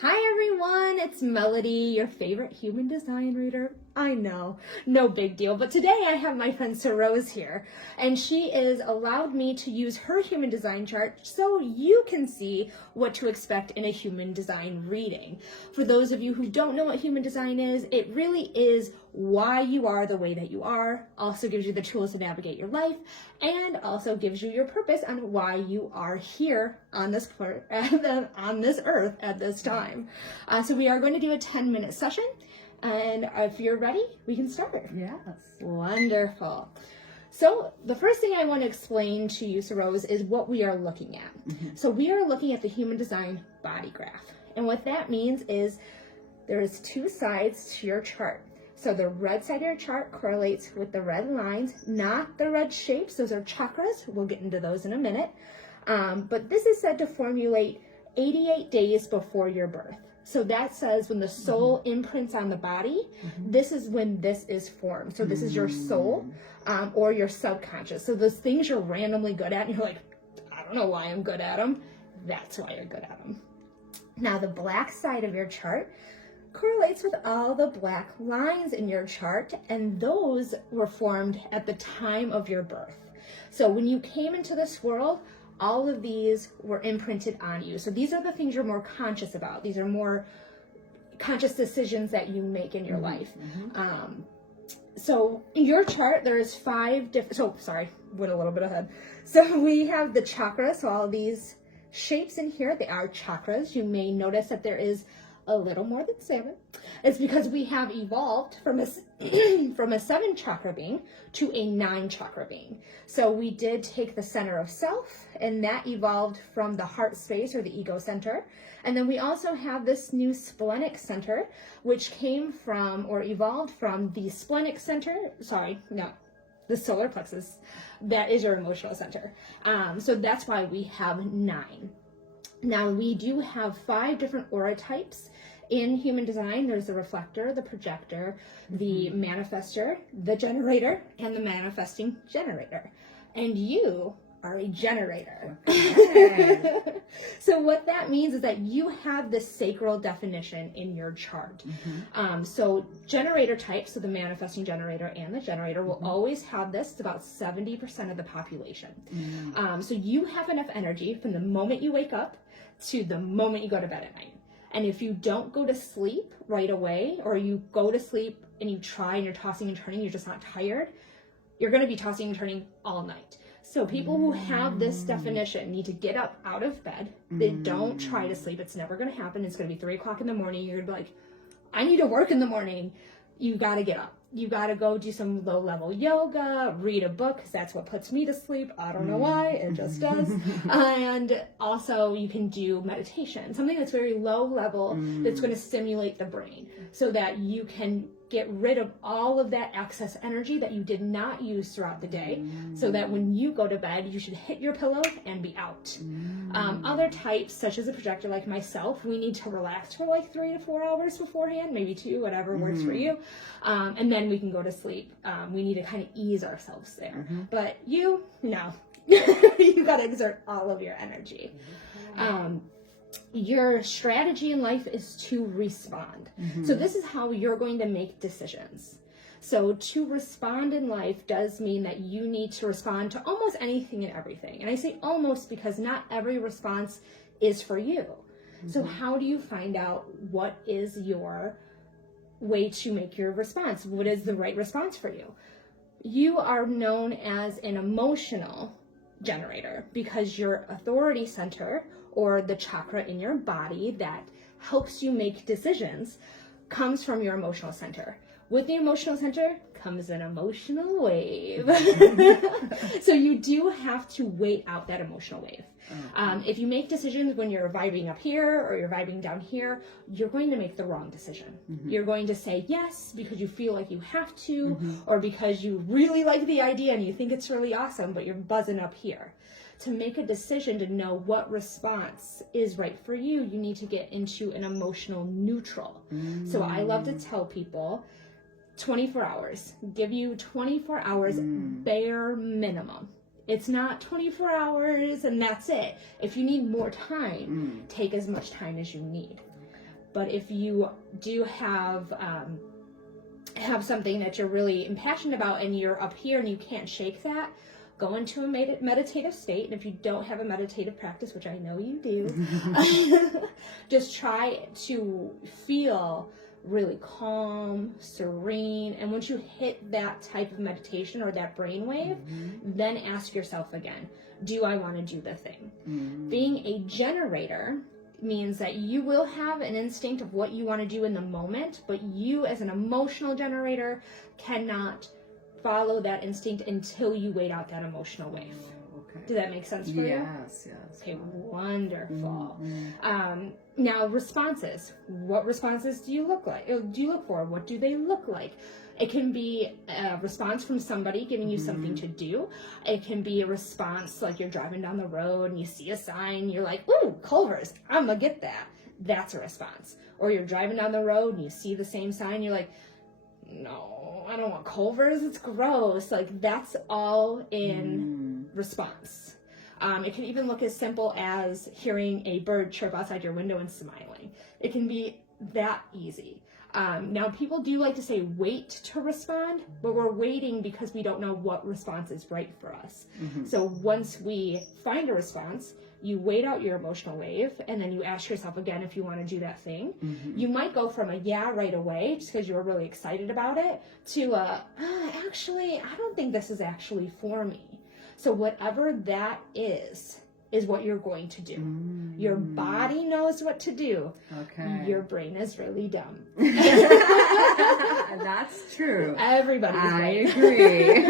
Hi everyone, it's Melody, your favorite human design reader. I know, no big deal, but today I have my friend Sarose here, and she has allowed me to use her human design chart so you can see what to expect in a human design reading. For those of you who don't know what human design is, it really is why you are the way that you are, also gives you the tools to navigate your life, and also gives you your purpose on why you are here on this earth at this time. So we are going to do a 10-minute session, and if you're ready, we can start. Yes. Wonderful. So the first thing I want to explain to you, Sarose, is what we are looking at. Mm-hmm. So we are looking at the human design body graph. And what that means is there is two sides to your chart. So the red side of your chart correlates with the red lines, not the red shapes. Those are chakras. We'll get into those in a minute. But this is said to formulate 88 days before your birth. So that says when the soul imprints on the body, this is when this is formed. So this is your soul or your subconscious. So those things you're randomly good at, and you're like, I don't know why I'm good at them. That's why you're good at them. Now the black side of your chart correlates with all the black lines in your chart, and those were formed at the time of your birth. So when you came into this world, all of these were imprinted on you. So these are the things you're more conscious about. These are more conscious decisions that you make in your life. So in your chart, there's 5 different, went a little bit ahead. So we have the chakras, so all these shapes in here, they are chakras. You may notice that there is a little more than 7. It's because we have evolved from a 7 chakra being to a 9 chakra being. So we did take the center of self, and that evolved from the heart space or the ego center. And then we also have this new splenic center, which came from or evolved from the splenic center. The solar plexus. That is your emotional center. So that's why we have 9. Now, we do have 5 different aura types in human design. There's the reflector, the projector, the manifester, the generator, and the manifesting generator. And you are a generator. Okay. So what that means is that you have this sacral definition in your chart. So generator types, so the manifesting generator and the generator will always have this. It's about 70% of the population. So you have enough energy from the moment you wake up to the moment you go to bed at night. And if you don't go to sleep right away, or you go to sleep and you try and you're tossing and turning, you're just not tired, you're going to be tossing and turning all night. So people who have this definition need to get up out of bed. They don't try to sleep. It's never going to happen. It's going to be 3 o'clock in the morning. You're going to be like, I need to work in the morning. You got to get up. You got to go do some low-level yoga, read a book, because that's what puts me to sleep. I don't know why, it just does. And also you can do meditation, something that's very low level, that's going to stimulate the brain so that you can get rid of all of that excess energy that you did not use throughout the day, so that when you go to bed, you should hit your pillow and be out. Other types, such as a projector like myself, we need to relax for like 3 to 4 hours beforehand, maybe 2, whatever works for you. And then we can go to sleep. We need to kind of ease ourselves there. But no. You got to exert all of your energy. Your strategy in life is to respond. So this is how you're going to make decisions. So to respond in life does mean that you need to respond to almost anything and everything. And I say almost because not every response is for you. So how do you find out what is your way to make your response? What is the right response for you? You are known as an emotional generator because your authority center, or the chakra in your body that helps you make decisions, comes from your emotional center. With the emotional center comes an emotional wave. So you do have to wait out that emotional wave. If you make decisions when you're vibing up here or you're vibing down here, you're going to make the wrong decision. You're going to say yes because you feel like you have to, or because you really like the idea and you think it's really awesome, but you're buzzing up here. To make a decision to know what response is right for you, you need to get into an emotional neutral. So I love to tell people 24 hours. Give you 24 hours bare minimum. It's not 24 hours and that's it. If you need more time, take as much time as you need. But if you do have something that you're really impassioned about and you're up here and you can't shake that, go into a meditative state. And if you don't have a meditative practice, which I know you do, just try to feel really calm, serene. And once you hit that type of meditation or that brainwave, then ask yourself again, do I want to do the thing? Being a generator means that you will have an instinct of what you want to do in the moment, but you as an emotional generator cannot follow that instinct until you wait out that emotional wave. Okay. Does that make sense for you? Yes. Okay, wonderful. Now, responses. What responses do you look for? What do they look like? It can be a response from somebody giving you something to do. It can be a response like you're driving down the road and you see a sign, you're like, ooh, Culver's, I'm gonna get that. That's a response. Or you're driving down the road and you see the same sign, you're like, no, I don't want Culver's, it's gross. Like, that's all in response. It can even look as simple as hearing a bird chirp outside your window and smiling. It can be that easy. Now, people do like to say wait to respond, but we're waiting because we don't know what response is right for us. So once we find a response, you wait out your emotional wave, and then you ask yourself again if you want to do that thing. You might go from a yeah right away, just because you were really excited about it, to actually, I don't think this is actually for me. So whatever that is what you're going to do. Your body knows what to do. Okay. Your brain is really dumb. That's true. Everybody's I right. agree.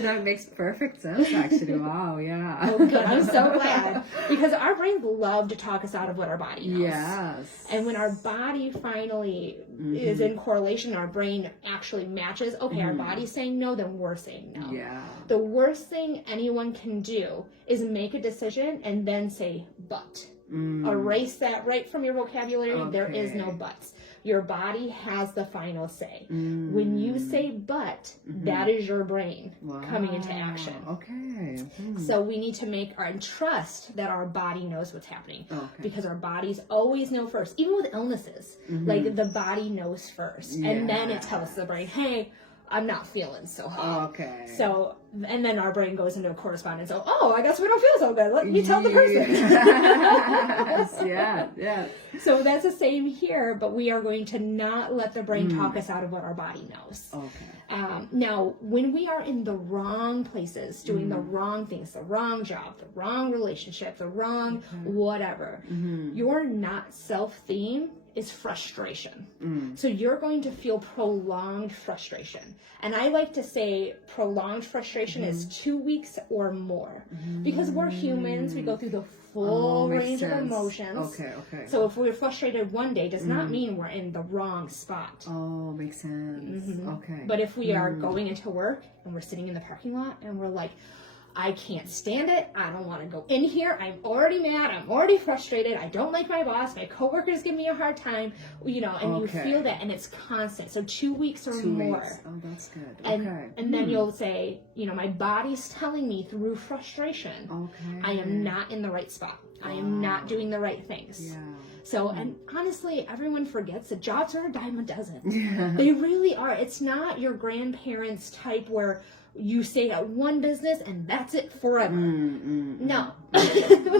That makes perfect sense, actually. Wow, yeah. Oh, good. I'm so glad. Because our brains love to talk us out of what our body knows. Yes. And when our body finally is in correlation, our brain actually matches, okay, our body's saying no, then we're saying no. Yeah. The worst thing anyone can do is make a decision and then say but. Erase that right from your vocabulary. Okay. There is no buts. Your body has the final say. When you say but, that is your brain coming into action. Okay. So we need to make our trust that our body knows what's happening. Okay. Because our bodies always know first. Even with illnesses, like the body knows first. And then it tells the brain, hey, I'm not feeling so hot. Okay. So, and then our brain goes into a correspondence. Oh, I guess we don't feel so good. Let me tell the person. Yeah. So that's the same here, but we are going to not let the brain talk us out of what our body knows. Okay. Now, when we are in the wrong places, doing the wrong things, the wrong job, the wrong relationship, the wrong whatever, your not self-theme is frustration. So you're going to feel prolonged frustration. And I like to say prolonged frustration is 2 weeks or more. Because we're humans, we go through the full range of emotions. Okay. So if we're frustrated one day, does not mean we're in the wrong spot. Oh, makes sense. Okay. But if we are going into work and we're sitting in the parking lot and we're like, I can't stand it. I don't want to go in here. I'm already mad. I'm already frustrated. I don't like my boss. My coworkers give me a hard time, and you feel that, and it's constant. So 2 weeks or 2 more. weeks. Oh, that's good. And then you'll say, my body's telling me through frustration, I am not in the right spot. I am not doing the right things. Yeah. So, and honestly, everyone forgets that jobs are a dime a dozen. They really are. It's not your grandparents' type where you stay at one business and that's it forever. No.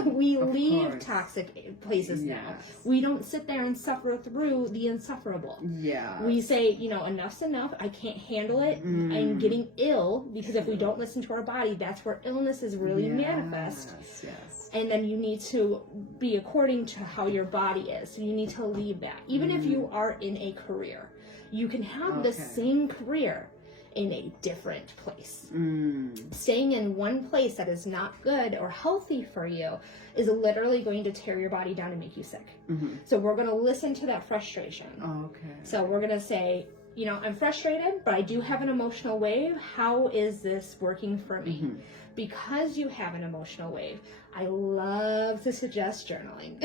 We leave toxic places now. We don't sit there and suffer through the insufferable. Yeah. We say, enough's enough. I can't handle it. I'm getting ill, because if we don't listen to our body, that's where illnesses really manifest. Yes. And then you need to be according to how your body is. So you need to leave that. Even if you are in a career, you can have the same career in a different place. Staying in one place that is not good or healthy for you is literally going to tear your body down and make you sick. So we're going to listen to that frustration. So we're going to say, I'm frustrated, but I do have an emotional wave. How is this working for me? Because you have an emotional wave, I love to suggest journaling.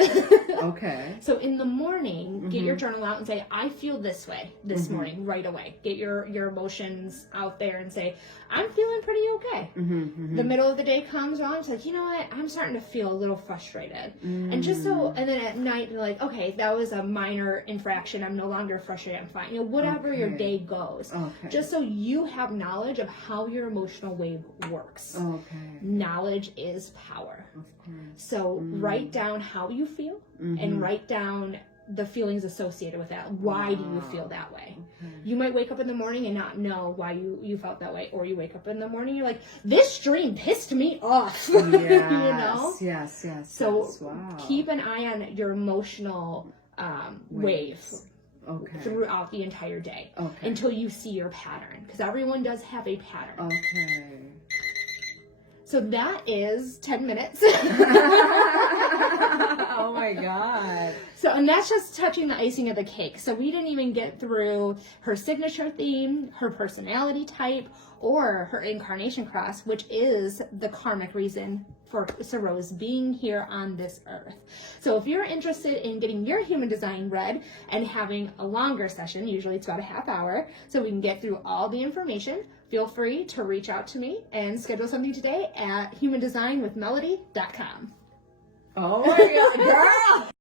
Okay. So in the morning, get your journal out and say, I feel this way this morning, right away. Get your emotions out there and say, I'm feeling pretty okay. The middle of the day comes around, it's like, you know what, I'm starting to feel a little frustrated. And just so, and then at night, you're like, okay, that was a minor infraction. I'm no longer frustrated. I'm fine. You know, whatever your day goes. Okay. Just so you have knowledge of how your emotional wave works. Okay. Knowledge is power. Of course. So write down how you feel and write down the feelings associated with that. Why do you feel that way? Okay. You might wake up in the morning and not know why you felt that way, or you wake up in the morning, you're like, this dream pissed me off. Yes, You know? yes. So Wow. keep an eye on your emotional wave Okay. throughout the entire day Okay. until you see your pattern, because everyone does have a pattern. Okay. So that is 10 minutes. Oh my God. So, and that's just touching the icing of the cake. So we didn't even get through her signature theme, her personality type, or her incarnation cross, which is the karmic reason for Saro's being here on this earth. So if you're interested in getting your human design read and having a longer session, usually it's about a half hour, so we can get through all the information, feel free to reach out to me and schedule something today at humandesignwithmelody.com. Oh my God, girl.